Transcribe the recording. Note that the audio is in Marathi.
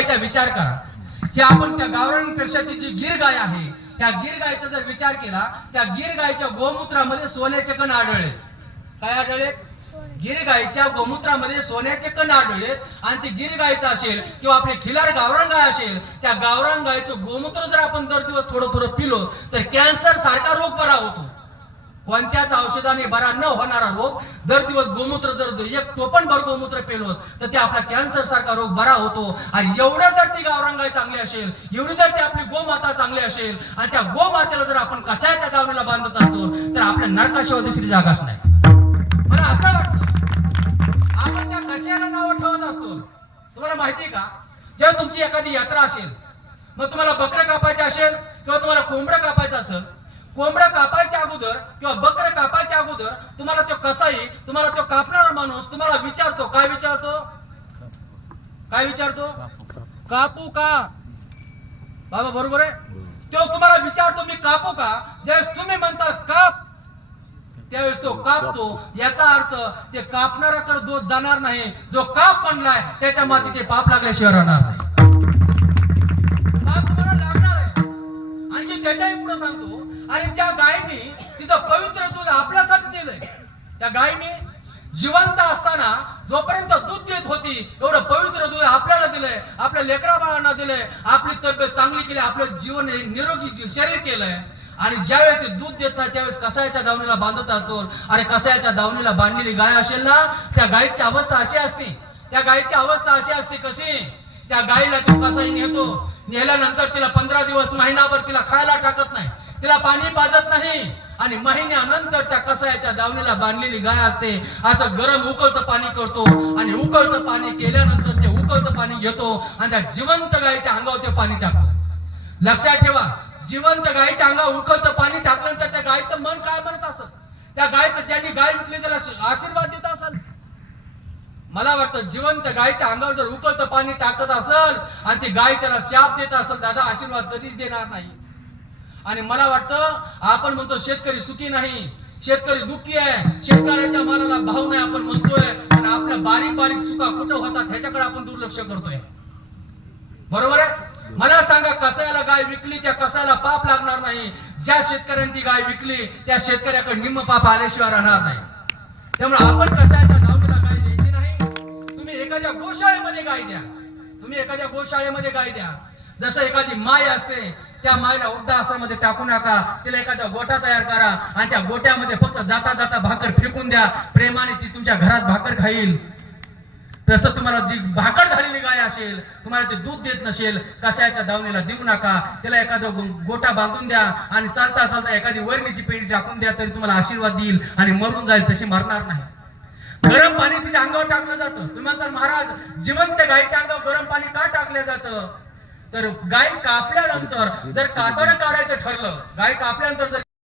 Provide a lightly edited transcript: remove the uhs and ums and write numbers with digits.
गायचा विचार करा की आपण त्या गावरांपेक्षा ती जी गिर गाय आहे त्या गिर गायचा जर विचार केला, त्या गिर गायच्या गोमूत्रामध्ये सोन्याचे कण आढळले. काय आढळले? गिर गायच्या गोमूत्रामध्ये सोन्याचे कण आढळले. आणि ती गिर गायचं असेल किंवा आपले खिलार गावरान गाय असेल, त्या गावरान गायचं गोमूत्र जर आपण दर दिवस थोडं थोडं पिलो तर कॅन्सर सारखा रोग बरा होतो. कोणत्याच औषधाने बरा न होणारा रोग दर दिवस गोमूत्र जर एक टोपण भर गोमूत्र पेलो तर ते आपला कॅन्सर सारखा रोग बरा होतो. आणि एवढं जर ती गावरान गाय चांगली असेल, एवढी जर ती आपली गोमाता चांगली असेल आणि त्या गोमातेला जर आपण कशाच्या दावणीला बांधत असतो तर आपल्या नरकाशिवाय दुसरी जागाच नाही. मला असं वाटतं आपण त्या कशाला नाव ठेवत असतो. तुम्हाला माहिती आहे का, जेव्हा तुमची एखादी यात्रा असेल, मग तुम्हाला बकरं कापायचं असेल किंवा तुम्हाला कोंबडं कापायचं असेल, कोंबडं कापायच्या अगोदर किंवा बकरं कापायच्या अगोदर तुम्हाला तो कसाई, तुम्हाला तो कापणारा माणूस तुम्हाला विचारतो. काय विचारतो? काय विचारतो? कापू का? बाबा बरोबर आहे. तो तुम्हाला विचारतो मी कापू का. ज्यावेळेस तुम्ही म्हणता काप, त्यावेळेस तो कापतो. याचा अर्थ ते कापणाऱ्याकडे दोष जाणार नाही. जो काप म्हणलाय त्याच्या माती ते पाप लागल्याशिवाय राहणार नाही. पाप तुम्हाला लागणार आहे. आणखी त्याच्याही पुढे सांगतो, आणि ज्या गायीने तिचं पवित्र दूध आपल्यासाठी दिलंय, त्या गायीने जिवंत असताना जोपर्यंत दूध देत होती एवढं पवित्र दूध आपल्याला दिलंय, आपल्या लेकरा बाळांना दिलंय, आपली तब्येत चांगली केली, आपलं जीवन निरोगी शरीर केलंय. आणि ज्यावेळेस ते दूध देत नाही त्यावेळेस कसायाच्या दावणीला बांधत असतो. आणि कसायाच्या दावणीला बांधलेली गाय असेल ना, त्या गायीची अवस्था अशी असते. त्या गायीची अवस्था अशी असते कशी, त्या गायीला तो कसाई नेतो. नेल्यानंतर तिला 15 दिवस महिनाभर तिला खायला टाकत नाही, तिला पाणी पाजत नाही. आणि महिन्यानंतर त्या कसायाच्या दावणीला बांधलेली गाय असते असं गरम उकळतं पाणी करतो. आणि उकळतं पाणी केल्यानंतर ते उकळतं पाणी घेतो आणि त्या जिवंत गायीच्या अंगावर ते पाणी टाकतो. लक्षात ठेवा, जिवंत गायीच्या अंगावर उकळतं पाणी टाकल्यानंतर त्या गायीचं मन काय म्हणत असत? त्या गायचं ज्यांनी गाय विकली त्याला आशीर्वाद देत असेल. मला वाटतं जिवंत गायीच्या अंगावर जर उकळतं पाणी टाकत असेल आणि ती गाय त्याला शाप देत असेल, दादा आशीर्वाद कधीच देणार नाही. आणि मला वाटतं आपण म्हणतो शेतकरी सुखी नाही, शेतकरी दुःखी आहे, शेतकऱ्याच्या मालाला भाव नाही आपण म्हणतोय. आणि आपल्या बारीक बारीक चुका कुठं होतात ह्याच्याकडे आपण दुर्लक्ष करतोय. बरोबर आहे. मला सांगा, कसायाला गाय विकली त्या कसायाला पाप लागणार नाही. ज्या शेतकऱ्यांनी ती गाय विकली त्या शेतकऱ्याकडे निम्म पाप आल्याशिवाय राहणार नाही. त्यामुळे आपण कसायाच्या दावणीला गाय द्यायची नाही. तुम्ही एखाद्या गोशाळेमध्ये गाय द्या, तुम्ही एखाद्या गोशाळेमध्ये गाय द्या. जसं एखादी माय असते, त्या मायला वृद्धाश्रमामध्ये टाकू नका, तिला एखादा गोठा तयार करा आणि त्या गोट्यामध्ये फक्त जाता जाता भाकर फेकून द्या. प्रेमाने ती तुमच्या घरात भाकर खाईल. तसं तुम्हाला जी भाकर झालेली गाय असेल, तुम्हाला ते दूध देत नसेल, कसायाच्या दावणीला देऊ नका. त्याला एखादा गोटा बांधून द्या आणि चालता चालता एखादी वरणीची पेंडी टाकून द्या, तरी तुम्हाला आशीर्वाद देईल आणि मरून जाईल, तशी मरणार नाही. गरम पाणी तिच्या अंगावर टाकलं जातं. तुम्ही म्हणता महाराज जिवंत गायीच्या अंगावर गरम पाणी का टाकलं जातं? तर गाय कापल्यानंतर जर कातडं काढायचं ठरलं, गाय कापल्यानंतर जर